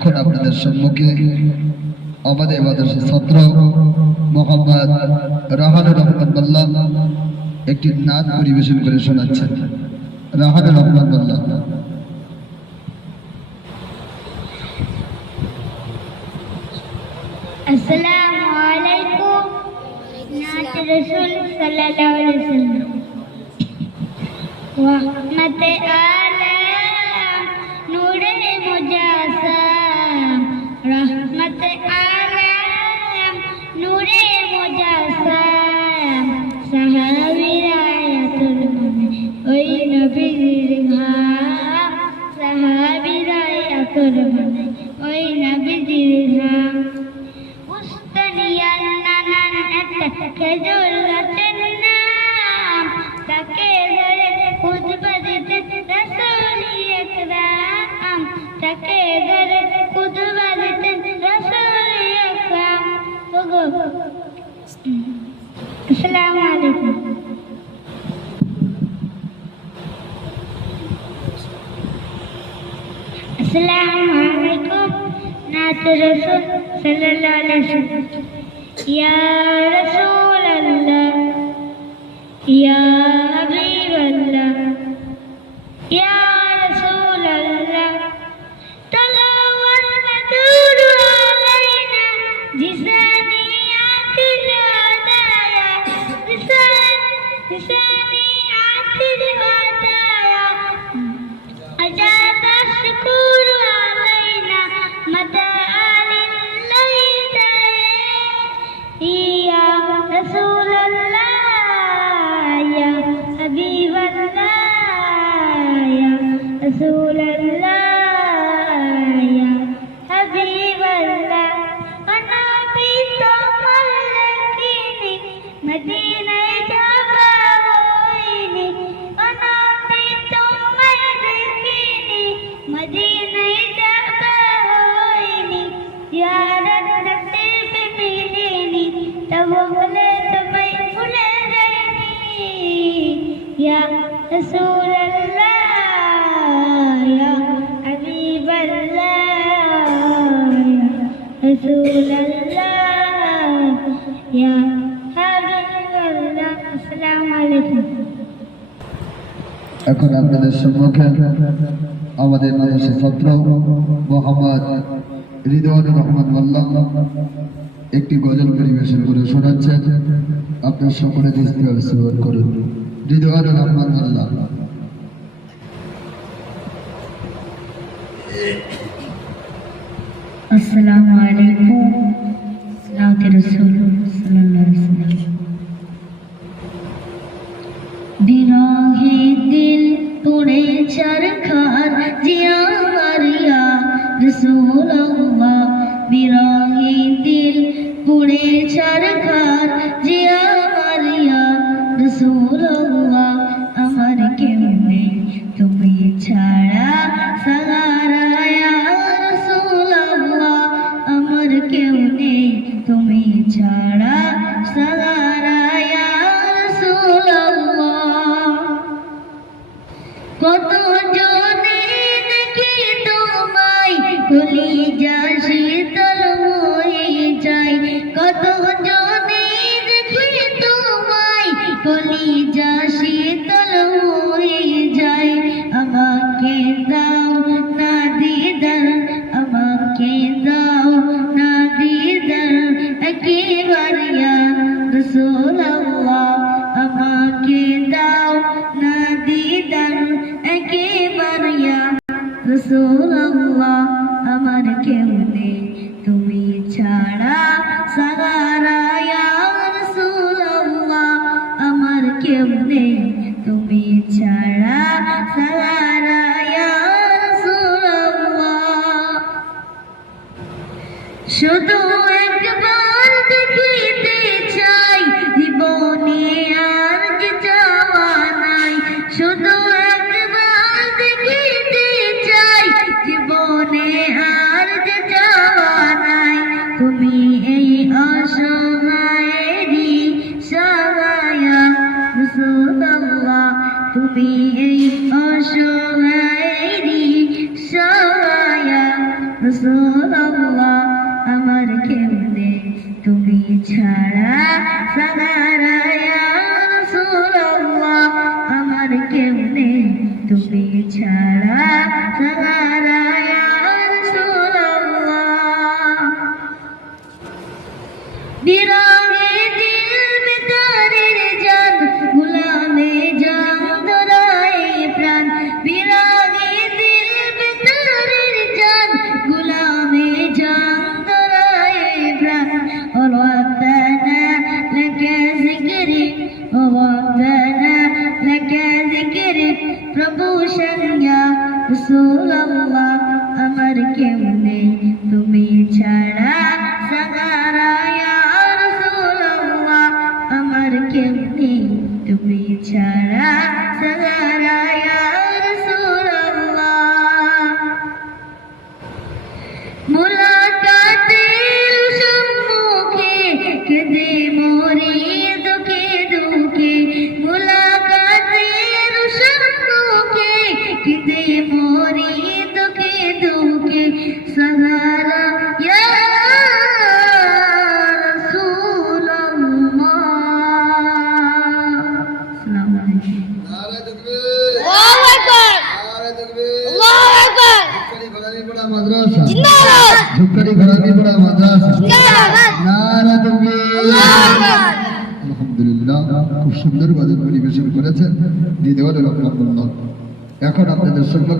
এখন আপনাদের সম্মুখে আমাদের মাদ্রাসার ছাত্র মোহাম্মদ রাহানুর রহমান মোল্লা একটি নাচ পরিবেশন করে শোনাচ্ছেন। রাহানুর রহমান মোল্লা। আসসালামু আলাইকুম। নাত রাসূল সাল্লাল্লাহু আলাইহি ওয়াসাল্লাম। রহমতে আলম নূরে মুজাসসাম, রহমতে আলম নূরে মুজাসসাম, সাহাবীরায়াতুল মনে ওই নবীর ঘাম, সাহাবীরায়াতুল মনে ওই নবীর ঘাম। উস্তানিয়ান নানান একটা খেজুর গাছের নাম, তাকে ধরে খুতবা দিতেন রাসূল আকরাম, তাকে ধরে খুতবা দিতেন রাসূল আকরাম। আসসালামু আলাইকুম। আসসালামু আলাইকুম। নাত রাসূল সাল্লাল্লাহু আলাইহি ওয়াসাল্লাম। ইয়া রাসূলাল্লাহ, ইয়া হাবিবাল্লাহ, ইয়া রাসূলাল্লাহ, তালাওয়াল মাদুরু আলাইনা জিসানিয়াতিল হাদায়া, জিসানিয়াতিল হাদায়া, আজাদা শুকুরু আলাইনা মাদালিল লাইদায়া, ইয়া রাসূলাল্লাহ, ইয়া হাবিবাল্লাহ, ইয়া রাসূলাল্লাহ, ইয়া হাবিবাল্লাহ। নবী তোমার লেখিনি মদিনায় যাবা হইনি, নবী তোমায় দেখিনি মদিনায় যাবা হইনি, জিয়ারত নসিব মিলেনি তব বলে তোমায় ভুলে যাইনি, ইয়া রাসূলাল্লাহ, ইয়া হাবিবাল্লাহ, ইয়া রাসূলাল্লাহ, ইয়া হাবিবাল্লাহ। আসসালামু আলাইকুম। এখন আপনাদের সম্মুখে আমাদের মাদ্রাসার ছাত্র মোহাম্মদ রিদওয়ানুর রহমান মোল্লা একটি গজল পরিবেশন করে শোনাচ্ছেন। আপনার সকলে দৃষ্টিভাবে শ্রবণ করুন। রিদওয়ানুর রহমান মোল্লা। আসসালামু আলাইকুম। নাত রাসূল সাল্লাল্লাহু আলাইহি ওয়াসাল্লাম। বিরহে দিল পুড়ে চরখার জিয়া মারিয়া রাসূলুল্লাহ, বিরহে দিল পুড়ে চরখার জিয়া মারিয়া রাসূলুল্লাহ, আমার কেউ নেই তুমি ছাড়া সাহারা ইয়া রাসূলুল্লাহ, আমার কেউ নেই তুমি ছাড়া সাহারা ইয়া রাসূলুল্লাহ। কত জনে দেখি তোমায় কলিজা শীতল হয়ে যায়, কত জনে দেখি তোমায় কলিজা শীতল হয়ে যায়। আমাকে দাও না দিদার, আমাকে দাও না দিদার একেবার ইয়া রাসূলুল্লাহ, আমাকে দাও না দিদার একেবার ইয়া রাসূলুল্লাহ, আমার কেউ নেই তুমি ছাড়া সাহারা ইয়া রাসূলুল্লাহ, আমার কেউ নেই তুমি ছাড়া সাহারা ইয়া রাসূলুল্লাহ। শুধু একবার দেখিতে চাই জীবনে আর যে চাওয়া নাই, শুধু একবার দেখিতে চাই জীবনে আর যে চাওয়া নাই। তুমি এই অসহায়েরই সহায় রাসূলুল্লাহ, তুমি এই অসহায়েরই সহায় রাসূলুল্লাহ। রাসূলুল্লাহ আমার কেউ নেই তুমি ছাড়া সাহারা ইয়া রাসূলুল্লাহ আমার কেউ নেই তুমি ছাড়া সাহারা ইয়া রাসূলুল্লাহ বিরাগে দিল বেতারের জান গুলামে জান দরায়ে প্রাণ বিরাগে দিল বেতারের জান গুলামে জান দরায়ে প্রাণ ও রব্বানা লাকা যিকরি ও রব্বানা লাকা যিকরি প্রভু ইয়া রাসূলুল্লাহ আমার কেউ নেই তুমি ছাড়া সাহারা ইয়া রাসূলুল্লাহ আমার কেউ নেই তুমি ছাড়া সাহারা ইয়া রাসূলুল্লাহ মুলাকাতের সম্মুখে কেঁদে মরি দুঃখে দুঃখে মুলাকাতের সম্মুখে কেঁদে মরি দুঃখে দুঃখে সাহারা ইয়া রাসূলুল্লাহ আসসালামু আলাইকুম नारे तकबीर अल्लाहू अकबर नारे तकबीर अल्लाहू अकबर झुक्कड़ी घरानी बड़ा मदरसा जिंदाबाद झुक्कड़ी घरानी बड़ा मदरसा जिंदाबाद नारे तकबीर अल्लाहू अकबर আলহামদুলিল্লাহ খুব সুন্দর গজল পরিবেশন করেছেন হৃদয়ের রহমাতুল্লাহ এখন আপনাদের সম্মুখে